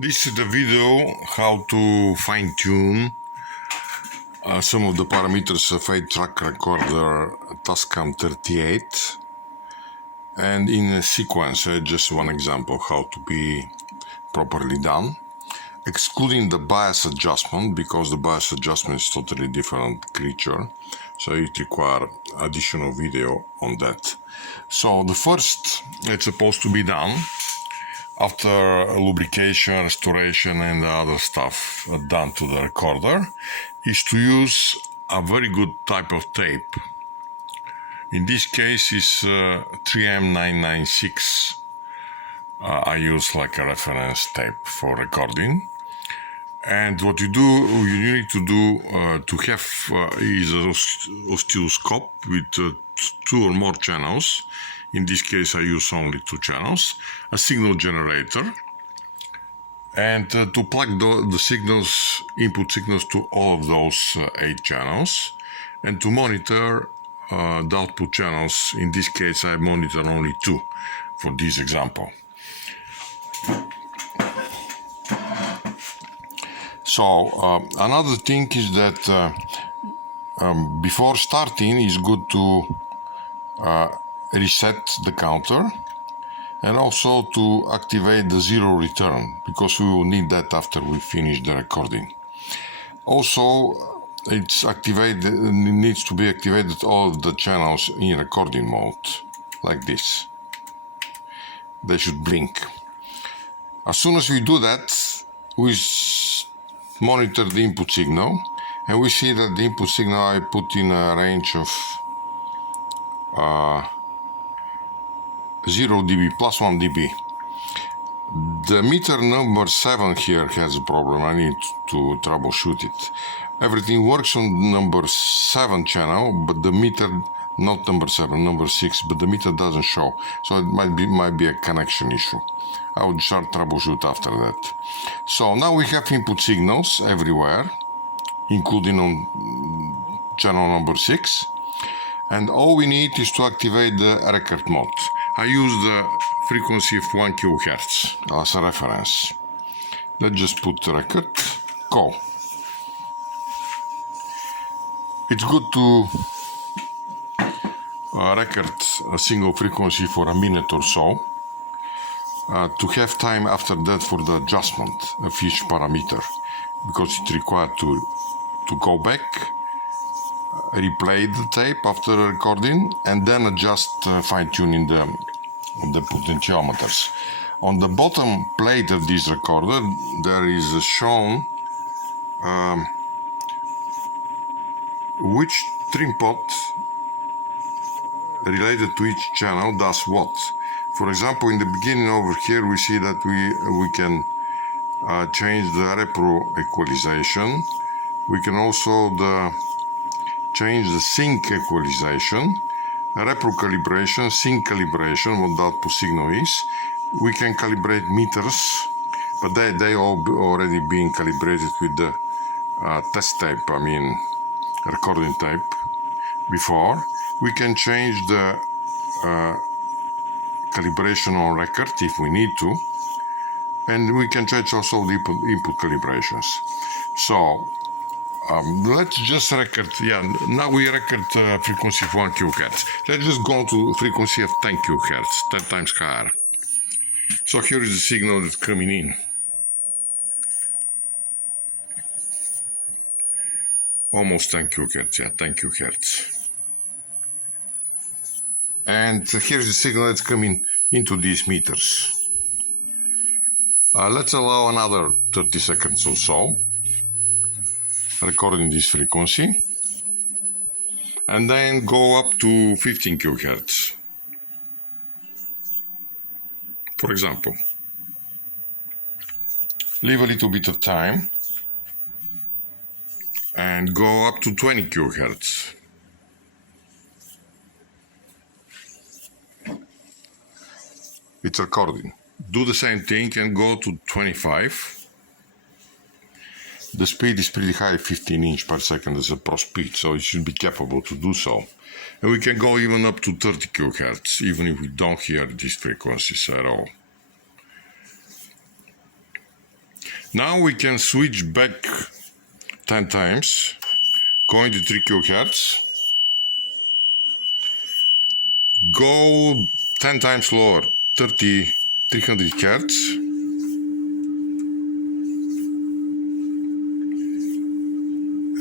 This is the video how to fine-tune some of the parameters of a track recorder Tascam 38, and in a sequence, just one example how to be properly done, excluding the bias adjustment, because the bias adjustment is totally different creature, so it requires additional video on that. So the first it's supposed to be done after lubrication, restoration and other stuff done to the recorder, is to use a very good type of tape. In this case is 3M996. I use like a reference tape for recording. And what you need to do to have is an oscilloscope with 2 or more channels. In this case, I use only 2 channels, a signal generator, and to plug the signals, input signals to all of those 8 channels, and to monitor the output channels. In this case, I monitor only 2 for this example. So another thing is that before starting, it's good to reset the counter and also to activate the zero return, because we will need that after we finish the recording. Also, it needs to be activated all of the channels in recording mode, like this. They should blink. As soon as we do that, we monitor the input signal, and we see that the input signal I put in a range of 0 dB plus 1 dB. The meter number 7 here has a problem. I need to troubleshoot it. Everything works on number 7 channel, but the meter, not number 7, number 6, but the meter doesn't show. So it might be a connection issue. I will start troubleshoot after that. So now we have input signals everywhere, including on channel number 6. And all we need is to activate the record mode. I use the frequency of 1 kHz as a reference. Let's just put the record, go. It's good to record a single frequency for a minute or so, to have time after that for the adjustment of each parameter, because it's required to go back, replay the tape after recording, and then adjust fine-tuning the potentiometers. On the bottom plate of this recorder there is shown which trim pot related to each channel does what. For example, in the beginning over here we see that we can change the repro equalization. We can also change the sync equalization, repro calibration, sync calibration, what the output signal is. We can calibrate meters, but they all already being calibrated with the test tape, I mean recording tape before. We can change the calibration on record if we need to, and we can change also the input calibrations. So let's just record, now we record frequency of 1 kHz. Let's just go to frequency of 10 kHz, 10 times higher. So here is the signal that's coming in. Almost 10 kHz, 10 kHz. And here's the signal that's coming into these meters. Let's allow another 30 seconds or so, recording this frequency, and then go up to 15 kHz. For example, leave a little bit of time and go up to 20 kHz. It's recording. Do the same thing and go to 25. The speed is pretty high, 15 inch per second is a pro speed, so it should be capable to do so. And we can go even up to 30 kHz, even if we don't hear these frequencies at all. Now we can switch back 10 times, going to 3 kHz, go 10 times lower, 300 Hz,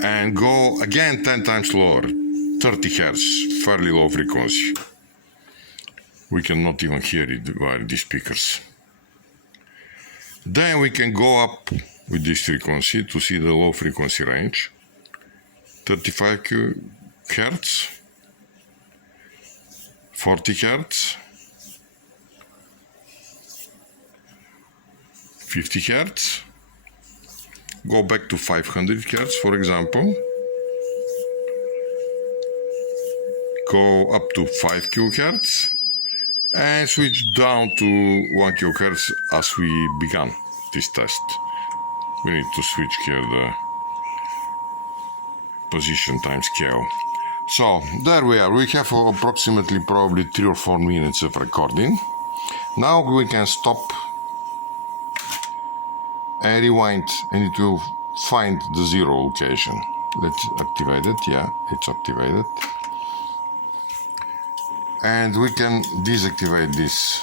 and go again 10 times lower, 30 Hz, fairly low frequency. We cannot even hear it via the speakers. Then we can go up with this frequency to see the low frequency range, 35 Hz, 40 Hz, 50 Hz, go back to 500 Hz, for example, go up to 5 kHz, and switch down to 1 kHz as we began this test. We need to switch here the position time scale. So there we are. We have approximately probably 3 or 4 minutes of recording. Now we can stop and rewind, and it will find the 0 location. Let's activate it. Yeah, it's activated. And we can deactivate these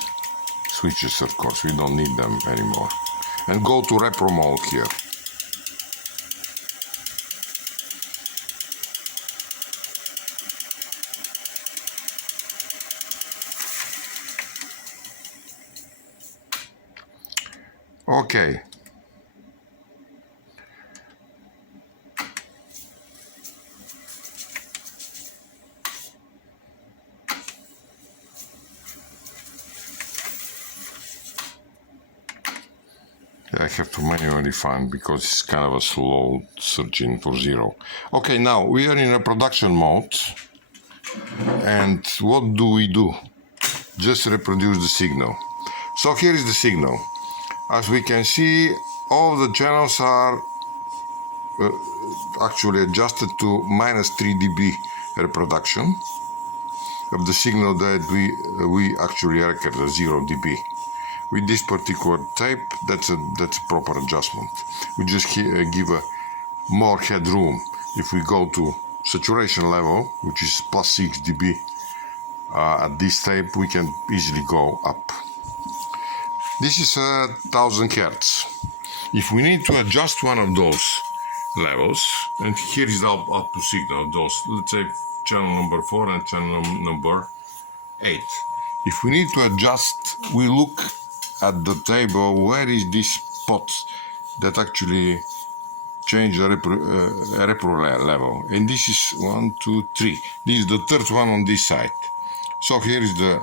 switches, of course. We don't need them anymore. And go to repro mode here. Okay. I have to manually find because it's kind of a slow searching for 0. Okay, now we are in a production mode. And what do? Just reproduce the signal. So here is the signal. As we can see, all the channels are actually adjusted to minus 3 dB reproduction of the signal that we actually record at 0 dB. With this particular tape, that's a proper adjustment. We just give a more headroom. If we go to saturation level, which is plus 6 dB, at this tape we can easily go up. This is 1000 Hz. If we need to adjust one of those levels, and here is the output signal, those, let's say channel number 4 and channel number 8. If we need to adjust, we look at the table where is this spot that actually change the repro level, and this is 1, 2, 3. This is the third one on this side. So here is the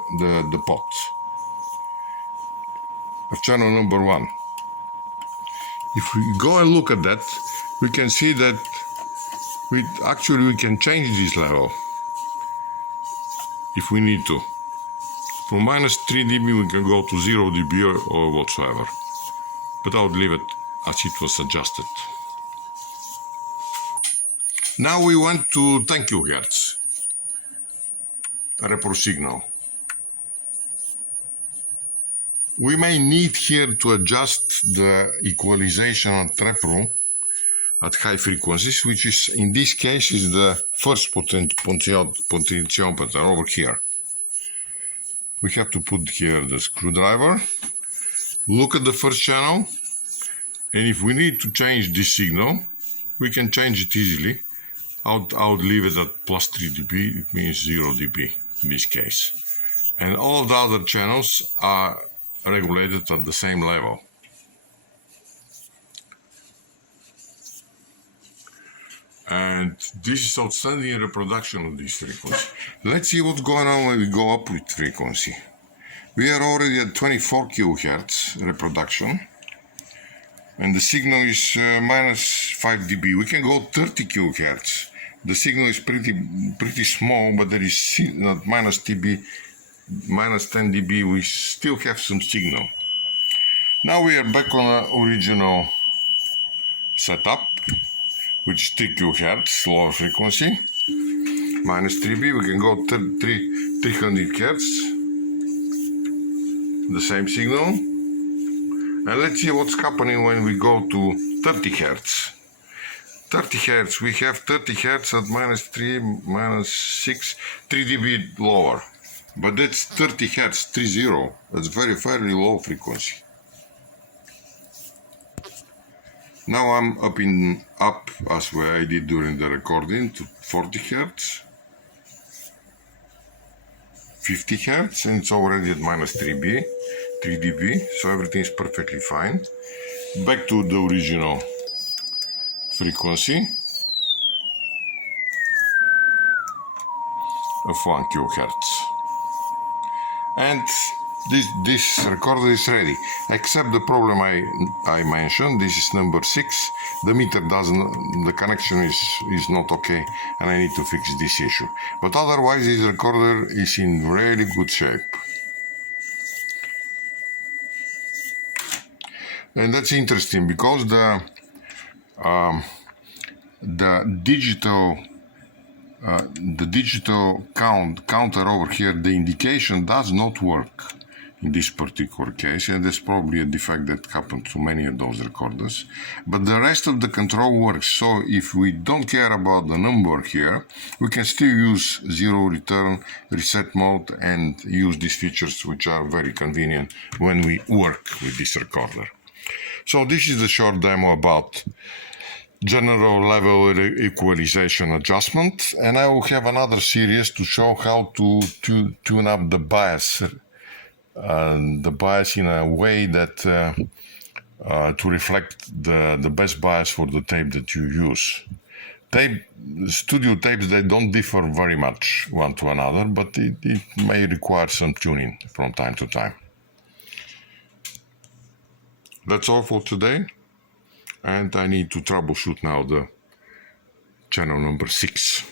pot of channel number 1. If we go and look at that, we can see that we can change this level if we need to. From minus 3 dB we can go to 0 dB or whatsoever, but I would leave it as it was adjusted. Now we went to 10 kHz repro signal. We may need here to adjust the equalization at repro at high frequencies, which is in this case is the first potentiometer over here. We have to put here the screwdriver, look at the first channel, and if we need to change this signal, we can change it easily. I would leave it at plus 3 dB, it means 0 dB in this case. And all the other channels are regulated at the same level. And this is outstanding reproduction of this frequency. Let's see what's going on when we go up with frequency. We are already at 24 kHz reproduction, and the signal is minus 5 dB. We can go 30 kHz. The signal is pretty small, but there is not minus 10 dB. We still have some signal. Now we are back on our original setup, which is 3 kHz lower frequency, minus 3 dB. We can go 300 Hz, the same signal, And let's see what's happening when we go to 30 hertz. 30 hertz, we have 30 hertz at -3, -6, 3 dB lower. But that's 30 hertz, 30. That's very low frequency. Now I'm up as I did during the recording to 40 hertz, 50 hertz, and it's already at -3 dB, so everything is perfectly fine. Back to the original frequency of 1 kilohertz. And this recorder is ready, except the problem I mentioned. This is number 6. The meter the connection is not okay, and I need to fix this issue. But otherwise, this recorder is in really good shape. And that's interesting because the digital counter over here, the indication does not work in this particular case, and that's probably a defect that happened to many of those recorders. But the rest of the control works, so if we don't care about the number here, we can still use zero return, reset mode, and use these features, which are very convenient when we work with this recorder. So this is a short demo about general level equalization adjustment, and I will have another series to show how to tune up the bias in a way that to reflect the best bias for the tape that you use. Studio tapes, they don't differ very much one to another, but it may require some tuning from time to time. That's all for today, and I need to troubleshoot now the channel number 6.